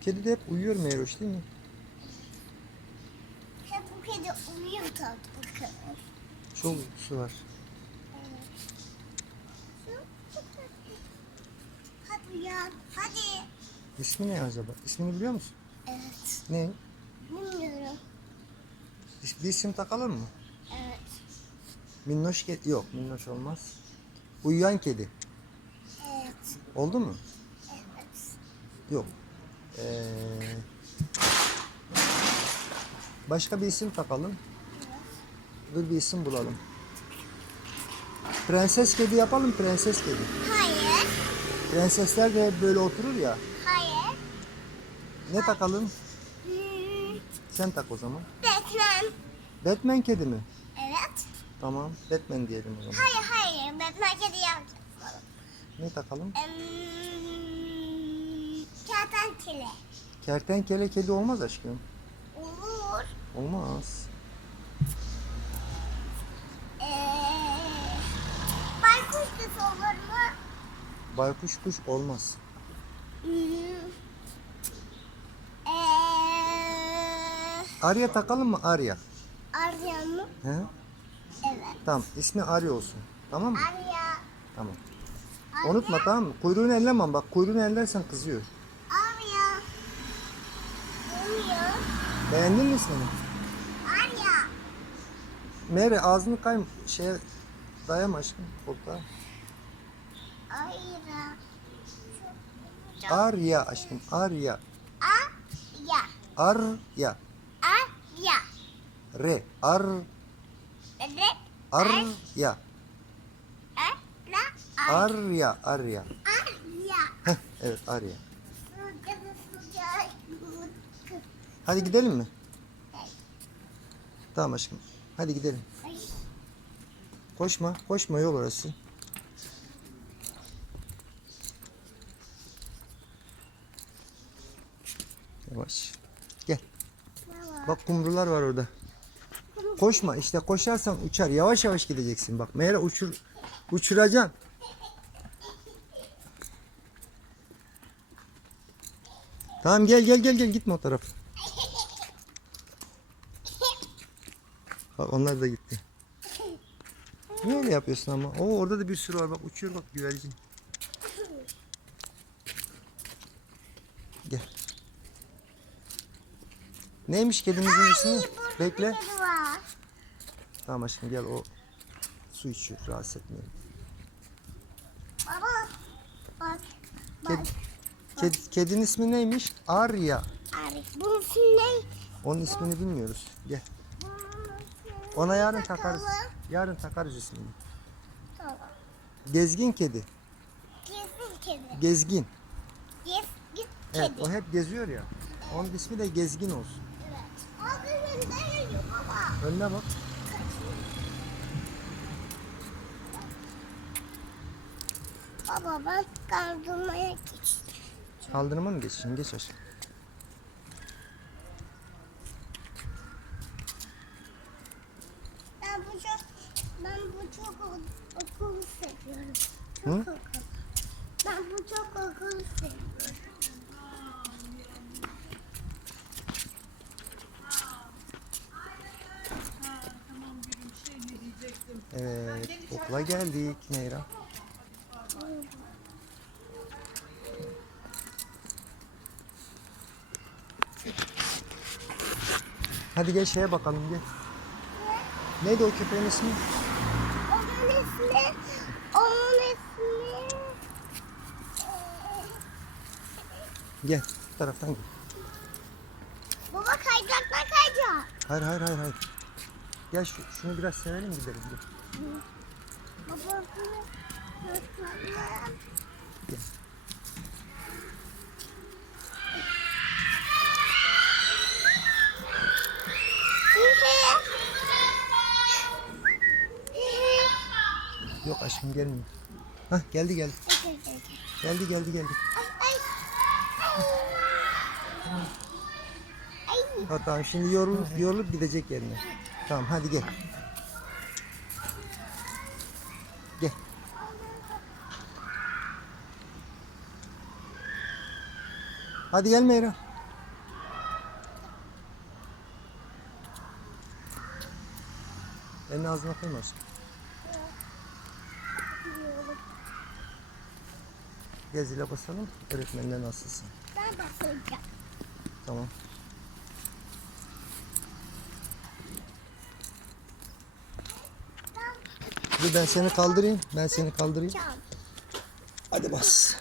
Kedi de hep uyuyor Meyroş değil mi? Hep bu kedi uyuyor tatlı. Çok uykusu var. Hadi uyan. Hadi. İsmi ne acaba? İsmini biliyor musun? Evet. Ne? Bilmiyorum. Bir isim takalım mı? Evet. Minnoş kedi. Yok minnoş olmaz. Uyuyan kedi. Evet. Oldu mu? Evet. Yok. Ee, başka bir isim takalım. Dur bir isim bulalım. Prenses kedi yapalım prenses kedi. Hayır. Prensesler de hep böyle oturur ya. Hayır. Ne takalım? Hmm, Sen tak o zaman. Batman. Batman kedi mi? Evet. Tamam. Batman diyelim o zaman. Hayır hayır. Batman kedi yapacağız. Ne takalım? Em, Kertenkele. Kertenkele kedi olmaz aşkım. Olur. Olmaz. Ee, baykuş kız olur mu? Baykuş kuş olmaz. Hmm. Ee, Arya takalım mı Arya? Arya mı? He? Evet. Tamam. ismi Arya olsun. Tamam mı? Arya. Tamam. Arya. Unutma tamam mı? Kuyruğunu elleme bak. Kuyruğunu ellersen kızıyor. Arya. Uyuyor. Beğendin mi ismini? Arya. Mere ağzını kay şeye dayama aşkım koltuğa. Arya. Arya aşkım. Arya. Arya. Arya. Arya. Re. Ar. Evet. Arya. Arya. Arya. Arya. Evet Arya. Hadi gidelim mi? Tamam aşkım. Hadi gidelim. Koşma. Koşma yol orası. Yavaş. Gel. Bak kumrular var orada. Koşma işte koşarsan uçar. Yavaş yavaş gideceksin. Bak meğer uçur uçuracaksın. Tamam gel gel gel gel gitme o tarafa. Onlar da gitti. Niye öyle yapıyorsun ama? Oo orada da bir sürü var. Bak uçuyor bak güvercin. Gel. Neymiş kedimizin ismi? Bekle. Tamam aşkım gel o su içiyor. Rahatsız etmeyelim. Baba. Bak. Ked, Bak. ked, kedinin ismi neymiş? Arya. Arif. Bunun ismi ne? Onun ismini bilmiyoruz. Gel. Ona yarın takarız. Yarın takarız ismini. Tamam. Gezgin kedi. Gezgin kedi. Gezgin. Gezgin Evet kedi. o hep geziyor ya. Onun ismi de Gezgin olsun. Evet. Abi baba. Önüne bak. Baba ben kaldırmaya geçtim. Kaldırıma mı geçeceksin? Geç aşağı. Ben bu çok ben bu çok o- okulu seviyorum. Çok Hı? okul. Ben bu çok okulu seviyorum. Evet okula geldik Meyra. Hadi gel şeye bakalım gel. Neydi o köpeğin ismi? Onun ismi onun ismi Gel bu taraftan gel. Baba kayacaklar kayacak. Hayır hayır hayır hayır. Gel şu, şunu biraz sevelim gidelim. Gel. Baba. Gel. Yok aşkım gelmiyor. Hah geldi geldi. Geldi geldi geldi. Tamam şimdi yorulup, yorulup gidecek yerine. Tamam hadi gel. Gel. Hadi gel Meyra. Elini ağzına koymasın. Gel zile basalım. Öğretmenine nasılsın? Ben basacağım. Tamam. Dur ben seni kaldırayım. Ben seni kaldırayım. Hadi bas.